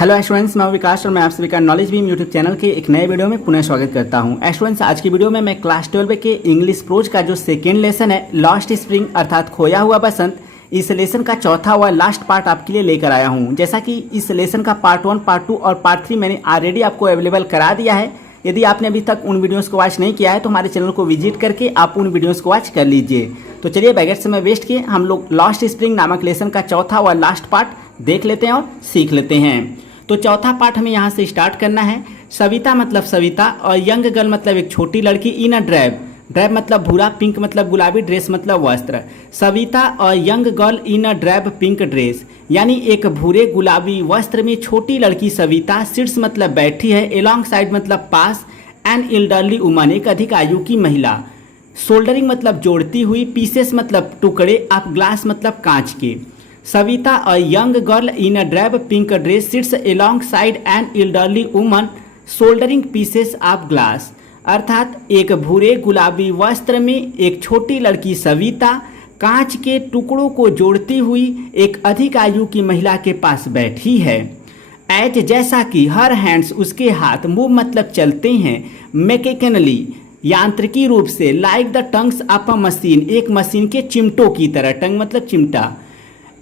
Hello students, मैं विकास और मैं आप सभी का नॉलेज बीम यूट्यूब चैनल के एक नए वीडियो में पुनः स्वागत करता हूं। स्टूडेंट्स, आज की वीडियो में मैं क्लास 12 के इंग्लिश प्रोज का जो सेकेंड लेसन है लॉस्ट स्प्रिंग अर्थात खोया हुआ बसंत, इस लेसन का चौथा व लास्ट पार्ट आपके लिए लेकर आया हूं। जैसा कि इस लेसन का पार्ट 1, पार्ट 2 और पार्ट 3 मैंने ऑलरेडी आपको अवेलेबल करा दिया है। यदि आपने अभी तक उन वीडियोस को वॉच नहीं किया है तो हमारे चैनल को विजिट करके आप उन वीडियोस को वॉच कर लीजिए। तो चलिए बगैर समय वेस्ट किए हम लोग लॉस्ट स्प्रिंग नामक लेसन का चौथा व लास्ट पार्ट देख लेते हैं और सीख लेते हैं। तो चौथा पार्ट हमें यहाँ से स्टार्ट करना है। सविता मतलब सविता और यंग गर्ल मतलब एक छोटी लड़की इन अ ड्रैब, ड्रैब मतलब भूरा, पिंक मतलब गुलाबी, ड्रेस मतलब वस्त्र। सविता और young girl in a drab pink dress, यानी एक भूरे गुलाबी वस्त्र में छोटी लड़की सविता सिट्स मतलब बैठी है, एलॉन्ग साइड मतलब पास, एन एल्डरली वुमन एक अधिक आयु की महिला, शोल्डरिंग मतलब जोड़ती हुई, पीसेस मतलब टुकड़े, ऑफ ग्लास मतलब कांच के। सविता और young girl in a drab pink dress sits alongside an elderly woman shouldering pieces of glass, अर्थात एक भूरे गुलाबी वस्त्र में एक छोटी लड़की सविता कांच के टुकड़ों को जोड़ती हुई एक अधिक आयु की महिला के पास बैठी है। एज जैसा कि हर हैंड्स उसके हाथ, मूव मतलब चलते हैं, मैकेनिकली यांत्रिकी रूप से, like the tongs of a machine एक मशीन के चिमटों की तरह, टंग मतलब चिमटा।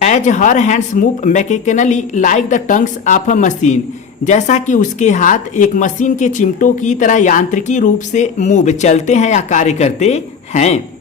As her hands move mechanically like the tongs of a machine, जैसा कि उसके हाथ एक मशीन के चिमटों की तरह यांत्रिकी रूप से मूव चलते हैं या कार्य करते हैं।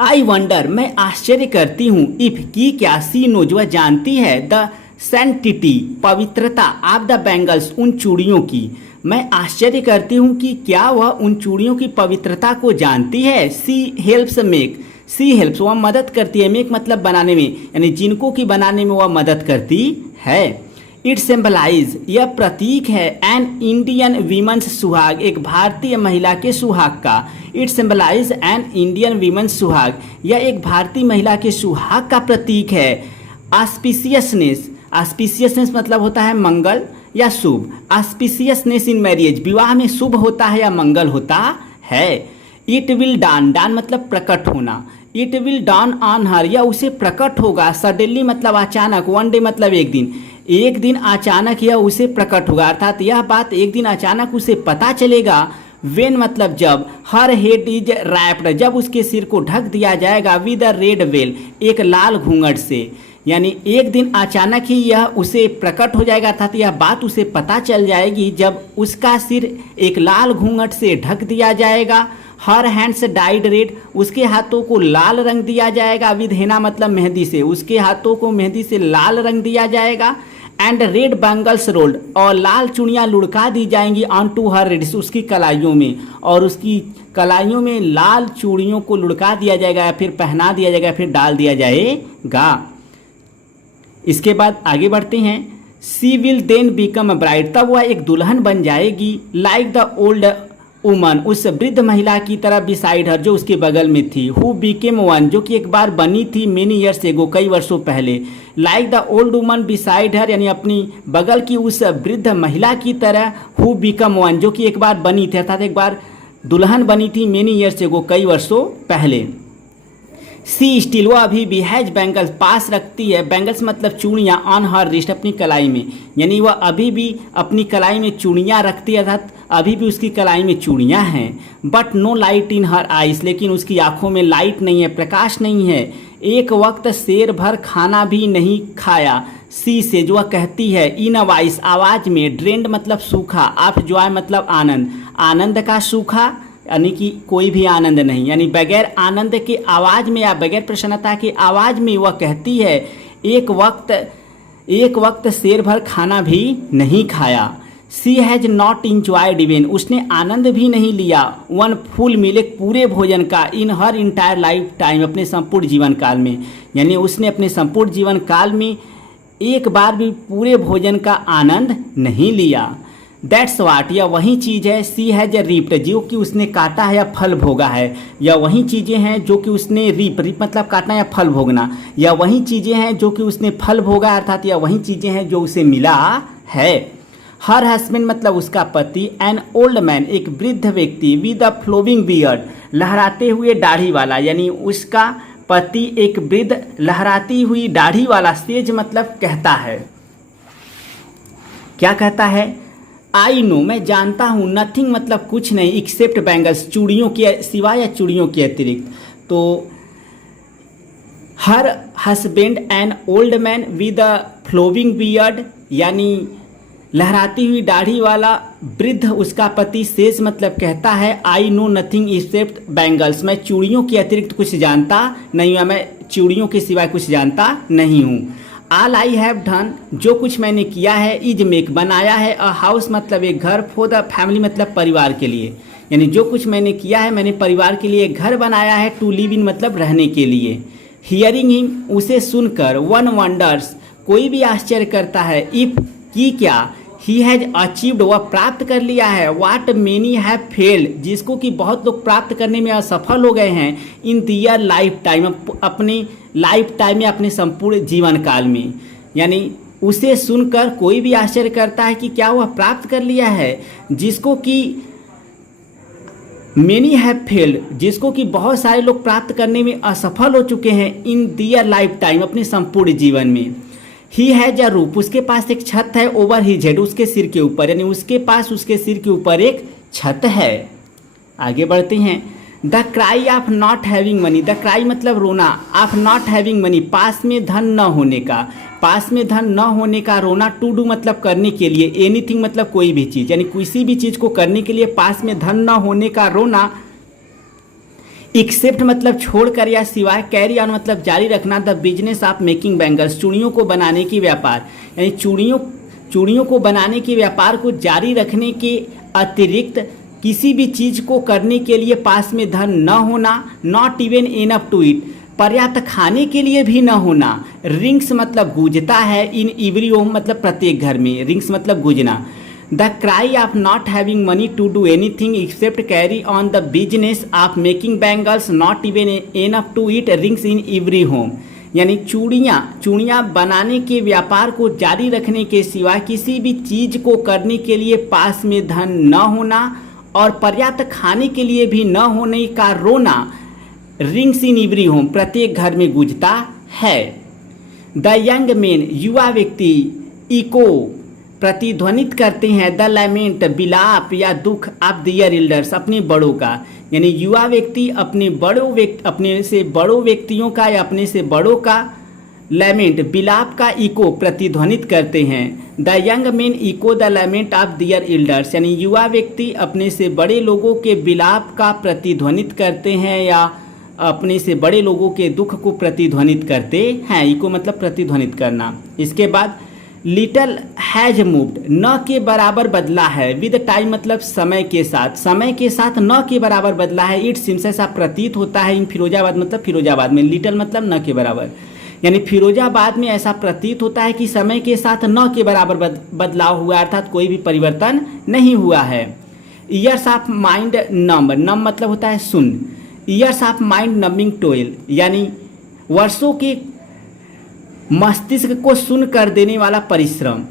आई वंडर मैं आश्चर्य करती हूँ, इफ की क्या, सी नोज वह जानती है, द सैंक्टिटी पवित्रता, ऑफ द बैंगल्स उन चूड़ियों की। मैं आश्चर्य करती हूँ कि क्या वह उन चूड़ियों की पवित्रता को जानती है। She helps make, she helps वह मदद करती है, मेक मतलब बनाने में, यानी जिनको की बनाने में वह मदद करती है। इट सिंबलाइज यह प्रतीक है, एन इंडियन वीमेंस सुहाग एक भारतीय महिला के सुहाग का। It symbolize an Indian women's सुहाग यह एक भारतीय महिला के सुहाग का प्रतीक है। ऑस्पिशियसनेस, ऑस्पिशियसनेस मतलब होता है मंगल या शुभ। ऑस्पिशियसनेस इन मैरिज विवाह में शुभ होता है या मंगल होता है। इट विल डान, डान मतलब प्रकट होना, it will dawn on her यह उसे प्रकट होगा। सडनली मतलब अचानक, वन डे मतलब एक दिन, एक दिन अचानक यह उसे प्रकट होगा, अर्थात यह बात एक दिन अचानक उसे पता चलेगा। वेन मतलब जब, हर हेड इज रैप्ड जब उसके सिर को ढक दिया जाएगा, विद अ रेड वेल एक लाल घूंघट से, यानी एक दिन अचानक ही यह उसे प्रकट हो जाएगा, अर्थात यह बात उसे पता चल जाएगी जब उसका सिर एक लाल घूंघट से ढक दिया जाएगा। हर हैंड्स डाइड रेड उसके हाथों को लाल रंग दिया जाएगा, विद हेना मतलब मेहंदी से, उसके हाथों को मेहंदी से लाल रंग दिया जाएगा। एंड रेड बैंगल्स रोल्ड और लाल चूड़ियाँ लुढ़का दी जाएंगी, ऑन टू हर रेड्स उसकी कलाइयों में, और उसकी कलाइयों में लाल चूड़ियों को लुढ़का दिया जाएगा या फिर पहना दिया जाएगा, फिर डाल दिया जाएगा। इसके बाद आगे बढ़ते हैं। She will then become a bride तब वह एक दुल्हन बन जाएगी, लाइक द ओल्ड वुमन उस वृद्ध महिला की तरह, बिसाइड हर जो उसके बगल में थी, हु बिकेम वन जो कि एक बार बनी थी, मेनी ईयर्स एगो कई वर्षों पहले, like the old woman beside her यानी अपनी बगल की उस वृद्ध महिला की तरह, हु बिकम वन जो कि एक बार बनी थी, अर्थात एक बार दुल्हन बनी थी, मेनी ईयर्स एगो कई वर्षों पहले। सी स्टिल वह अभी भी हैज बैंगल्स पास रखती है, बैंगल्स मतलब चूड़ियाँ, ऑन हर रिस्ट अपनी कलाई में, यानी वह अभी भी अपनी कलाई में चूड़ियाँ रखती है, अर्थात अभी भी उसकी कलाई में चूड़ियाँ हैं। But no light in her eyes लेकिन उसकी आंखों में लाइट नहीं है, प्रकाश नहीं है। एक वक्त शेर भर खाना भी नहीं खाया, सी से जो वह कहती है, इन अ वॉइस आवाज में, ड्रेंड मतलब सूखा, ऑफ जॉय मतलब आनंद, आनंद का सूखा यानी कि कोई भी आनंद नहीं, यानी बगैर आनंद के आवाज में या बगैर प्रसन्नता के आवाज में वह कहती है, एक वक्त शेर भर खाना भी नहीं खाया। सी हैज नॉट इंजॉयड इवन उसने आनंद भी नहीं लिया, वन फुल मील एक पूरे भोजन का, इन हर इंटायर लाइफ टाइम अपने संपूर्ण जीवन काल में, यानी उसने अपने संपूर्ण जीवन काल में एक बार भी पूरे भोजन का आनंद नहीं लिया। दैट्स वाट यह वही चीज़ है, सी हैज रीप्ड जो कि उसने काटा है या फल भोगा है, या वही चीज़ें हैं जो कि उसने रीप मतलब काटना या फल भोगना, या वही चीज़ें हैं जो कि उसने फल भोगा, अर्थात या वही चीज़ें हैं जो उसे मिला है। हर हस्बैंड मतलब उसका पति, एन ओल्ड मैन एक वृद्ध व्यक्ति, विद अ फ्लोविंग बियर्ड लहराते हुए दाढ़ी वाला, यानी उसका पति एक वृद्ध लहराती हुई दाढ़ी वाला, सेज मतलब कहता है। क्या कहता है, आई नो मैं जानता हूँ, नथिंग मतलब कुछ नहीं, एक्सेप्ट बैंगल्स चूड़ियों के सिवाय या चूड़ियों के अतिरिक्त। तो her husband an old man with a flowing beard, यानी लहराती हुई दाढ़ी वाला वृद्ध उसका पति शेष मतलब कहता है I know nothing accept bangles, मैं चूड़ियों के अतिरिक्त कुछ जानता नहीं हूँ, मैं चूड़ियों के सिवाय कुछ जानता नहीं हूँ। ऑल आई हैव डन, जो कुछ मैंने किया है, इज मेक बनाया है, अ हाउस मतलब एक घर, फॉर द फैमिली मतलब परिवार के लिए, यानी जो कुछ मैंने किया है मैंने परिवार के लिए एक घर बनाया है, टू लिव इन मतलब रहने के लिए। हियरिंग हिम उसे सुनकर, वन वंडर्स कोई भी आश्चर्य करता है, इफ की क्या, ही हैज अचीव्ड वह प्राप्त कर लिया है, वाट मेनी हैव फेल्ड जिसको कि बहुत लोग प्राप्त करने में असफल हो गए हैं, इन दियर लाइफ टाइम अपनी लाइफ टाइम में अपने संपूर्ण जीवन काल में, यानी उसे सुनकर कोई भी आश्चर्य करता है कि क्या वह प्राप्त कर लिया है, जिसको कि मेनी हैव फेल्ड जिसको कि बहुत सारे लोग प्राप्त करने में असफल हो चुके हैं, इन दियर लाइफ टाइम अपने संपूर्ण जीवन में। ही हैज अ रूफ उसके पास एक छत है, ओवर हिज हेड उसके सिर के ऊपर, यानी उसके पास उसके सिर के ऊपर एक छत है। आगे बढ़ते हैं, the cry of not having money, the cry मतलब रोना, ऑफ नॉट हैविंग मनी पास में धन न होने का, पास में धन न होने का रोना, टू डू मतलब करने के लिए, एनीथिंग मतलब कोई भी चीज़, यानी किसी भी चीज़ को करने के लिए पास में धन न होने का रोना, एक्सेप्ट मतलब छोड़कर या सिवाय, कैरी ऑन मतलब जारी रखना, the business of making bangles चूड़ियों को बनाने की व्यापार, यानी चूड़ियों को बनाने के व्यापार को जारी रखने के अतिरिक्त किसी भी चीज़ को करने के लिए पास में धन न होना, not even enough to eat पर्याप्त खाने के लिए भी न होना, रिंग्स मतलब गूंजता है, इन एवरी होम मतलब प्रत्येक घर में, रिंग्स मतलब गूंजना, the cry of not having money to do anything except carry on the business of making bangles not even enough to it rings in every home, यानी चूड़ियाँ बनाने के व्यापार को जारी रखने के सिवाय किसी भी चीज़ को करने के लिए पास में धन न होना और पर्याप्त खाने के लिए भी न होने का रोना, रिंग्स इन एवरी होम प्रत्येक घर में गूंजता है। द यंग मैन युवा व्यक्ति, इको प्रतिध्वनित करते हैं, द लैमेंट विलाप या दुख ऑफ दियर एल्डर्स अपने बड़ों का, यानी युवा व्यक्ति अपने से बड़ों व्यक्तियों का या अपने से बड़ों का लैमेंट विलाप का इको प्रतिध्वनित करते हैं। The young man echo the lament of their elders, यानी युवा व्यक्ति अपने से बड़े लोगों के विलाप का प्रतिध्वनित करते हैं या अपने से बड़े लोगों के दुख को प्रतिध्वनित करते हैं, इको मतलब प्रतिध्वनित करना। इसके बाद लिटल हैज मूव्ड न के बराबर बदला है, विद टाइम मतलब समय के साथ न के बराबर बदला है, इट सिम्स ऐसा प्रतीत होता है, इन फिरोजाबाद मतलब फिरोजाबाद में, लिटल मतलब न के बराबर, यानी फिरोजाबाद में ऐसा प्रतीत होता है कि समय के साथ न के बराबर बदलाव हुआ, अर्थात कोई भी परिवर्तन नहीं हुआ है। ईयर्स ऑफ माइंड नम मतलब होता है सुन, ईयर्स ऑफ माइंड नमिंग टोयल, यानी वर्षों के मस्तिष्क को सुन कर देने वाला परिश्रम,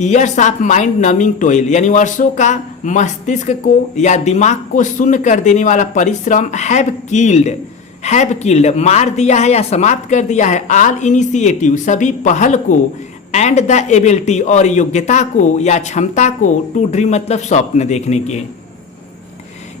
ईयर्स ऑफ माइंड नमिंग टोयल, यानी वर्षों का मस्तिष्क को या दिमाग को सुन कर देने वाला परिश्रम, हैव किल्ड मार दिया है या समाप्त कर दिया है, ऑल इनिशिएटिव सभी पहल को, एंड द एबिलिटी और योग्यता को या क्षमता को, टू ड्रीम मतलब स्वप्न देखने के।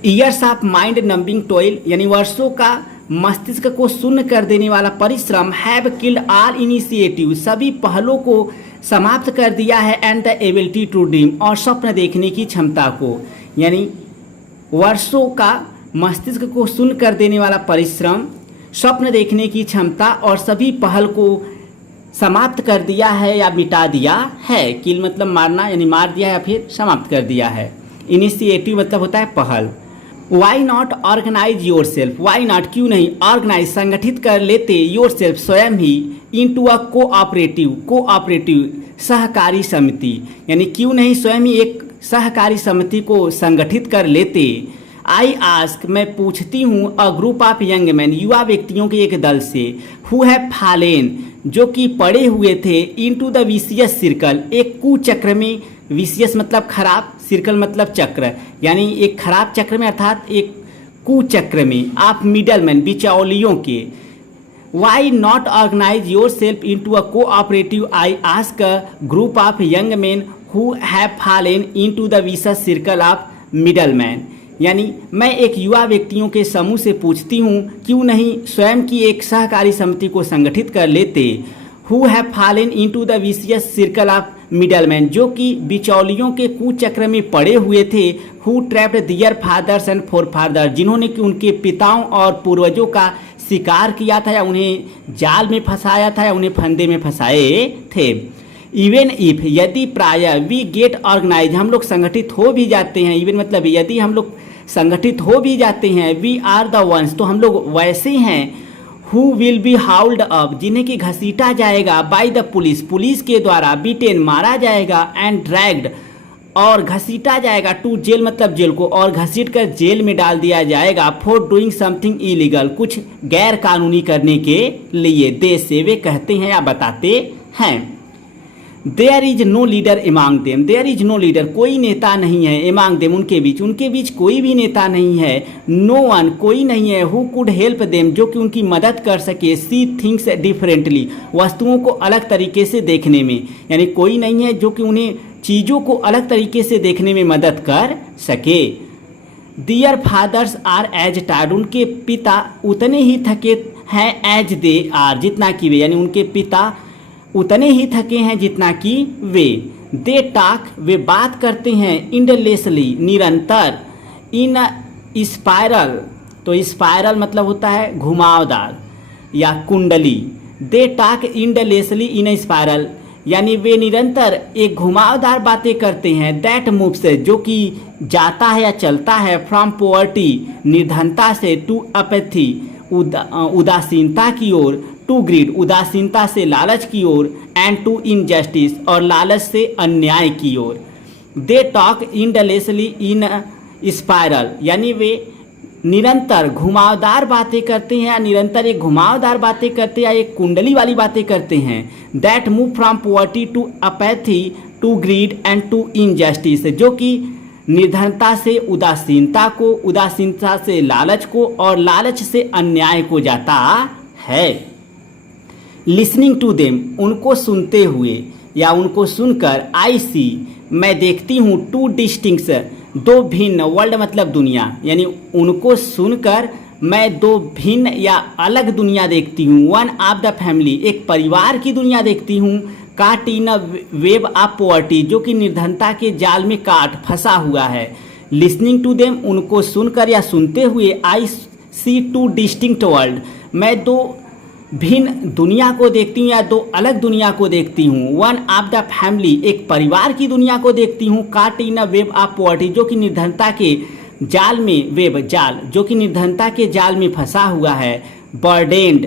Years of mind numbing toil, यानी वर्षों का मस्तिष्क को सुन्न कर देने वाला परिश्रम, हैव किल्ड ऑल इनिशिएटिव सभी पहलों को समाप्त कर दिया है, and the ability to dream और स्वप्न देखने की क्षमता को, यानी वर्षों का मस्तिष्क को सुन्न कर देने वाला परिश्रम, स्वप्न देखने की क्षमता और सभी पहल को समाप्त कर दिया है या मिटा दिया है। किल मतलब मारना, यानी मार दिया है या फिर समाप्त कर दिया है। इनिशिएटिव मतलब होता है पहल। Why not organise yourself, why not क्यों नहीं, ऑर्गेनाइज संगठित कर लेते, योर सेल्फ स्वयं ही, इनटू अ कोऑपरेटिव सहकारी समिति, यानी क्यों नहीं स्वयं ही एक सहकारी समिति को संगठित कर लेते। आई आस्क मैं पूछती हूँ, अ ग्रुप ऑफ यंग मैन युवा व्यक्तियों के एक दल से, हु हैव फॉलेन जो कि पड़े हुए थे, इनटू द विशियस सर्कल एक कुचक्र में, विशियस मतलब खराब, सर्कल मतलब चक्र, यानी एक खराब चक्र में अर्थात एक कुचक्र में, आप मिडलमैन बिचौलियों के, why not organise yourself into a cooperative? I ask a group of young man who have fallen into the vicious circle of middle man. यानी मैं एक युवा व्यक्तियों के समूह से पूछती हूँ क्यों नहीं स्वयं की एक सहकारी समिति को संगठित कर लेते। Who have fallen into the vicious circle of middle man, जो कि बिचौलियों के कुचक्र में पड़े हुए थे। Who trapped their fathers and forefather, जिन्होंने कि उनके पिताओं और पूर्वजों का शिकार किया था या उन्हें जाल में फंसाया था या उन्हें फंदे में फंसाए थे। इवन इफ, यदि प्राय वी गेट ऑर्गेनाइज, हम लोग संगठित हो भी जाते हैं। इवन मतलब यदि हम लोग संगठित हो भी जाते हैं। वी आर द वंस, तो हम लोग वैसे हैं। हु विल बी हाउल्ड अप, जिन्हें कि घसीटा जाएगा। बाय द पुलिस, पुलिस के द्वारा। बीटेन, मारा जाएगा। एंड ड्रैग्ड, और घसीटा जाएगा। टू जेल मतलब जेल को, और घसीट कर जेल में डाल दिया जाएगा। फॉर डूइंग समथिंग इलीगल, कुछ गैर कानूनी करने के लिए। देश से वे कहते हैं या बताते हैं। There is no leader among them, there is no leader, कोई नेता नहीं है। एमांग देम, उनके बीच कोई भी नेता नहीं है। नो वन, कोई नहीं है। हु कुड हेल्प देम, जो कि उनकी मदद कर सके। सी थिंग्स डिफरेंटली, वस्तुओं को अलग तरीके से देखने में। यानी कोई नहीं है जो कि उन्हें चीज़ों को अलग तरीके से देखने में मदद कर सके। दियर फादर्स आर एज टायर्ड, उनके पिता उतने ही थके हैं एज दे आर, जितना कि वे, यानी उनके पिता उतने ही थके हैं जितना कि वे। दे टॉक, वे बात करते हैं। इंडलेसली, निरंतर। इन स्पायरल, तो स्पायरल मतलब होता है घुमावदार या कुंडली। दे टॉक इंडलेसली इन स्पायरल, यानी वे निरंतर एक घुमावदार बातें करते हैं। दैट मूव्स, जो कि जाता है या चलता है। फ्रॉम पॉवर्टी, निर्धनता से। टू अपैथी, उदासीनता की ओर। टू ग्रीड, उदासीनता से लालच की ओर। एंड टू इनजस्टिस, और लालच से अन्याय की ओर। दे टॉक इंडलेसली इन स्पायरल, यानी वे निरंतर घुमावदार बातें करते हैं या निरंतर एक घुमावदार बातें करते हैं या एक कुंडली वाली बातें करते हैं। That move from poverty to apathy to greed and to injustice, जो कि निर्धनता से उदासीनता को, उदासीनता से लालच को, और लालच से अन्याय को जाता है। लिसनिंग टू देम, उनको सुनते हुए या उनको सुनकर। आई सी, मैं देखती हूँ। टू डिस्टिंक्ट्स, दो भिन्न। वर्ल्ड मतलब दुनिया, यानी उनको सुनकर मैं दो भिन्न या अलग दुनिया देखती हूँ। वन ऑफ द फैमिली, एक परिवार की दुनिया देखती हूँ। काट इन अ वेब ऑफ पॉवर्टी, जो कि निर्धनता के जाल में काट फंसा हुआ है। लिसनिंग टू देम, उनको सुनकर या सुनते हुए। आई सी टू डिस्टिंक्ट वर्ल्ड, मैं दो भिन्न दुनिया को देखती हूँ या दो अलग दुनिया को देखती हूँ। वन ऑफ द फैमिली, एक परिवार की दुनिया को देखती हूँ। काट इन अ वेब ऑफ पॉवर्टी, जो कि निर्धनता के जाल में, वेब जाल, जो कि निर्धनता के जाल में फंसा हुआ है। बर्डेन्ड,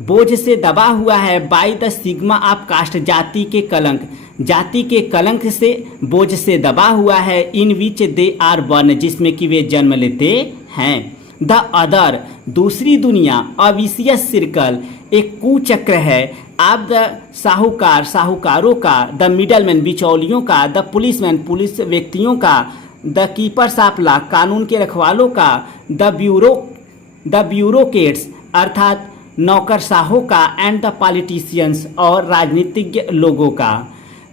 बोझ से दबा हुआ है। By the sigma of caste, जाति के कलंक, जाति के कलंक से, बोझ से दबा हुआ है। इन विच दे आर बर्न, जिसमें कि वे जन्म लेते हैं। द अदर, दूसरी दुनिया। अविशियस सर्कल, एक कुचक्र है। आप द साहूकार, साहूकारों का। द मिडलमैन, बिचौलियों का। द पुलिसमैन, पुलिस व्यक्तियों का। द कीपर्स ऑफ लॉ, कानून के रखवालों का। द ब्यूरोक्रेट्स, अर्थात नौकरशाहों का। एंड द पॉलिटिशियंस, और राजनीतिज्ञ लोगों का।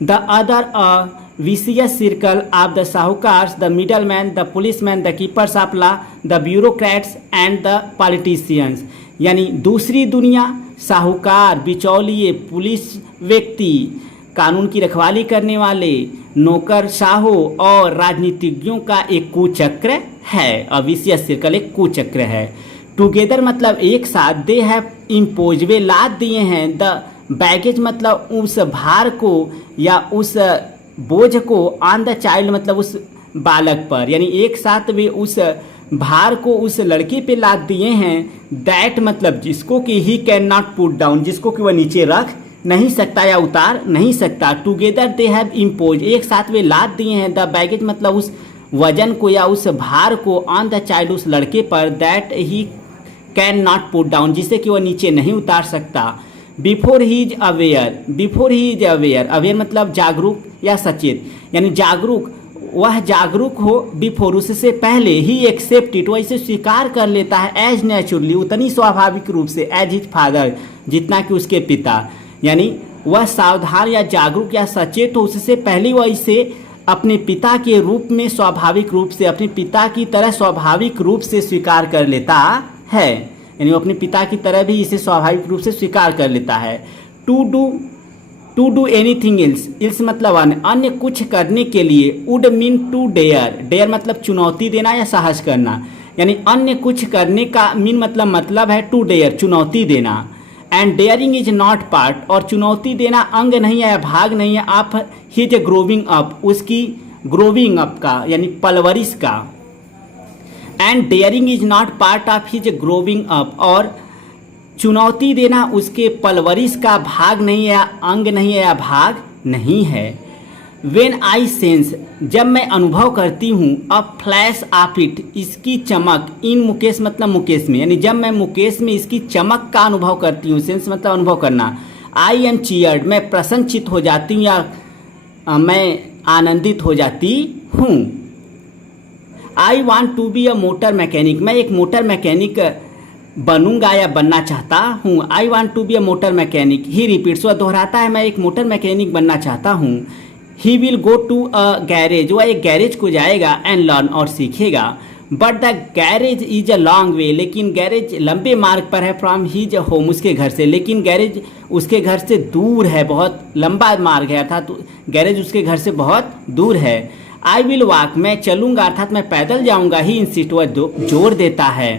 The other vicious circle of the sahukars, the middleman, the policeman, the keepers of law, the bureaucrats and the politicians, यानी दूसरी दुनिया, साहूकार, बिचौलिए, पुलिस व्यक्ति, कानून की रखवाली करने वाले, नौकरशाहों और राजनीतिज्ञों का एक कुचक्र है। अविशियस सर्कल एक कुचक्र है। टुगेदर मतलब एक साथ। दे हैव इम्पोज, वे लाद दिए हैं। द बैगेज मतलब उस भार को या उस बोझ को। ऑन द चाइल्ड मतलब उस बालक पर, यानी एक साथ वे उस भार को उस लड़के पे लाद दिए हैं। दैट मतलब जिसको कि he can not put down, जिसको कि वह नीचे रख नहीं सकता या उतार नहीं सकता। टुगेदर दे हैव इम्पोज, एक साथ वे लाद दिए हैं। द बैगेज मतलब उस वजन को या उस भार को। ऑन द चाइल्ड, उस लड़के पर। That he can not put down, जिसे कि वह नीचे नहीं उतार सकता। Before he is aware, before he is aware, aware मतलब जागरूक या सचेत, यानी जागरूक वह जागरूक हो बिफोर, उससे पहले ही एक्सेप्ट इट, वह इसे स्वीकार कर लेता है एज नेचुरली, उतनी स्वाभाविक रूप से एज हिज फादर, जितना कि उसके पिता। यानी वह सावधान या जागरूक या सचेत हो उससे पहले वह इसे अपने पिता के रूप में स्वाभाविक रूप से, अपने पिता की तरह स्वाभाविक रूप से स्वीकार कर लेता है। यानी वो अपने पिता की तरह भी इसे स्वाभाविक रूप से स्वीकार कर लेता है। टू डू एनीथिंग इल्स मतलब अन्य कुछ करने के लिए। वुड मीन टू डेयर मतलब चुनौती देना या साहस करना। यानी अन्य कुछ करने का मीन मतलब है टू डेयर, चुनौती देना। And daring is not part, और चुनौती देना अंग नहीं है, भाग नहीं है आप हिज ग्रोविंग अप, उसकी ग्रोविंग अप का यानी परवरिश का। And daring is not part of his growing up, और चुनौती देना उसके परवरिश का भाग नहीं है, अंग नहीं है या भाग नहीं है। वेन आई सेंस, जब मैं अनुभव करती हूँ, अ फ्लैश ऑफ इट, इसकी चमक, इन मुकेश मतलब मुकेश में, यानी जब मैं मुकेश में इसकी चमक का अनुभव करती हूँ, सेंस मतलब अनुभव करना। आई एम चीयर्ड, मैं प्रसन्नचित हो जाती हूँ या मैं आनंदित हो जाती हूँ। I want to be a motor mechanic, मैं एक मोटर मैकेनिक बनूंगा या बनना चाहता हूँ। I want to be a motor mechanic, he repeats, वह दोहराता है मैं एक मोटर मैकेनिक बनना चाहता हूँ। He will go to a garage, वह एक गैरेज को जाएगा एंड लर्न और सीखेगा। But the garage is a long way, लेकिन गैरेज लंबे मार्ग पर है, फ्रॉम हिज होम, उसके घर से, लेकिन गैरेज उसके घर से दूर है, बहुत लंबा मार्ग है, अर्थात गैरेज उसके घर से बहुत दूर है। आई विल वॉक, मैं चलूँगा अर्थात मैं पैदल जाऊँगा, ही इंसिस्ट, वह जोर देता है।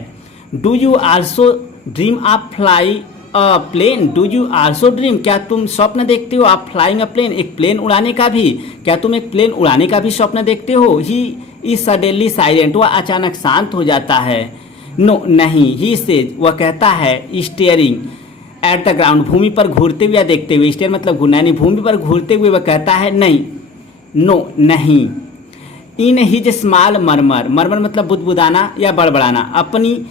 Do you also dream of fly a plane, do you also dream, क्या तुम स्वप्न देखते हो आप फ्लाइंग अ प्लेन, एक प्लेन उड़ाने का भी, क्या तुम एक प्लेन उड़ाने का भी स्वप्न देखते हो। ही इज सडनली साइलेंट, वह अचानक शांत हो जाता है। नो नहीं, ही सेज, वह कहता है, स्टेयरिंग एट द ग्राउंड, भूमि पर घूरते हुए या देखते हुए, स्टेयर मतलब घूरना, यानी भूमि पर घूरते हुए वह कहता है नहीं, नो नहीं। इन हिज स्मॉल मरमर, मरमर मतलब बुदबुदाना या बड़बड़ाना, अपनी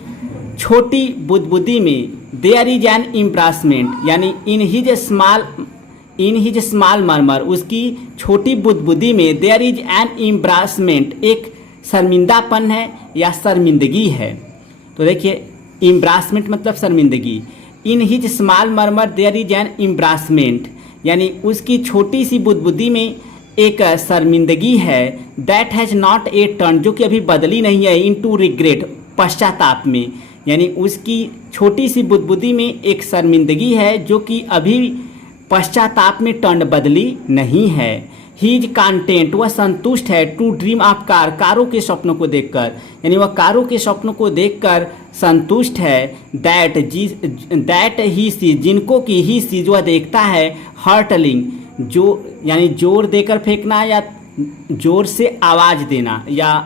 छोटी बुदबुदी में, देयर इज एन इम्ब्रासमेंट, यानी इन हिज स्मॉल मरमर, उसकी छोटी बुदबुदी में, देयर इज एन इम्ब्रासमेंट, एक शर्मिंदापन है या शर्मिंदगी है। तो देखिए इम्ब्रासमेंट मतलब शर्मिंदगी। In his small murmur there is an embarrassment, यानी उसकी छोटी सी बुदबुदी में एक शर्मिंदगी है। That has not a turn, जो कि अभी बदली नहीं है, इन टू रिग्रेट, पश्चाताप में, यानी उसकी छोटी सी बुदबुदी में एक शर्मिंदगी है जो कि अभी पश्चाताप में टर्न बदली नहीं है। ही इज कंटेंट, वह संतुष्ट है, टू ड्रीम ऑफ कार, कारों के स्वप्नों को देखकर, यानी वह कारों के स्वप्नों को देखकर संतुष्ट है। दैट ही सी, जिनको कि ही सी, वह देखता है, हर्टलिंग, जो यानी जोर देकर फेंकना या जोर से आवाज़ देना, या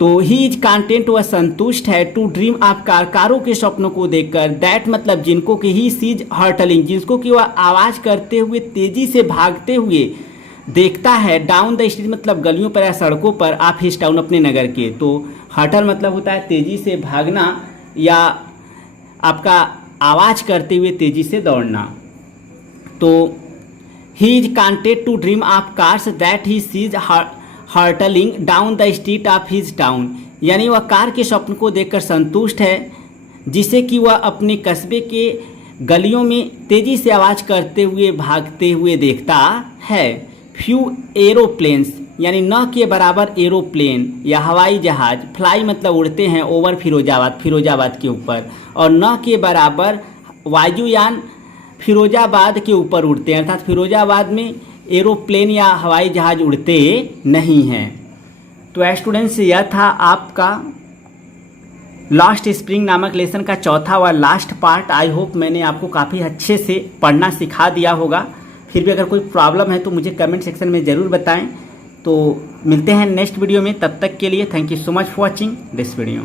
तो ही इज कंटेंट, वह संतुष्ट है, टू ड्रीम ऑफ कार, कारों के स्वप्नों को देखकर। दैट मतलब जिनको कि ही सीज हर्टलिंग, जिसको कि वह आवाज़ करते हुए तेजी से भागते हुए देखता है। डाउन द स्ट्रीट मतलब गलियों पर या सड़कों पर, ऑफ हिज टाउन अपने नगर के। तो हर्टल मतलब होता है तेजी से भागना या आपका आवाज़ करते हुए तेजी से दौड़ना। तो he is content to dream of cars that he sees hurtling down the street of his town, यानी वह कार के स्वप्न को देखकर संतुष्ट है जिसे कि वह अपने कस्बे के गलियों में तेजी से आवाज़ करते हुए भागते हुए देखता है। फ्यू एरोप्लेन्स, यानी न के बराबर एरोप्लेन या हवाई जहाज, फ्लाई मतलब उड़ते हैं ओवर फिरोजाबाद के ऊपर, और न के बराबर वायुयान फिरोजाबाद के ऊपर उड़ते हैं, अर्थात फिरोजाबाद में एरोप्लेन या हवाई जहाज उड़ते नहीं हैं। तो स्टूडेंट्स, यह था आपका लास्ट स्प्रिंग नामक लेसन का चौथा व लास्ट पार्ट। आई होप मैंने आपको काफ़ी अच्छे से पढ़ना सिखा दिया होगा। फिर भी अगर कोई प्रॉब्लम है तो मुझे कमेंट सेक्शन में ज़रूर बताएं। तो मिलते हैं नेक्स्ट वीडियो में, तब तक के लिए thank you so much for watching this video.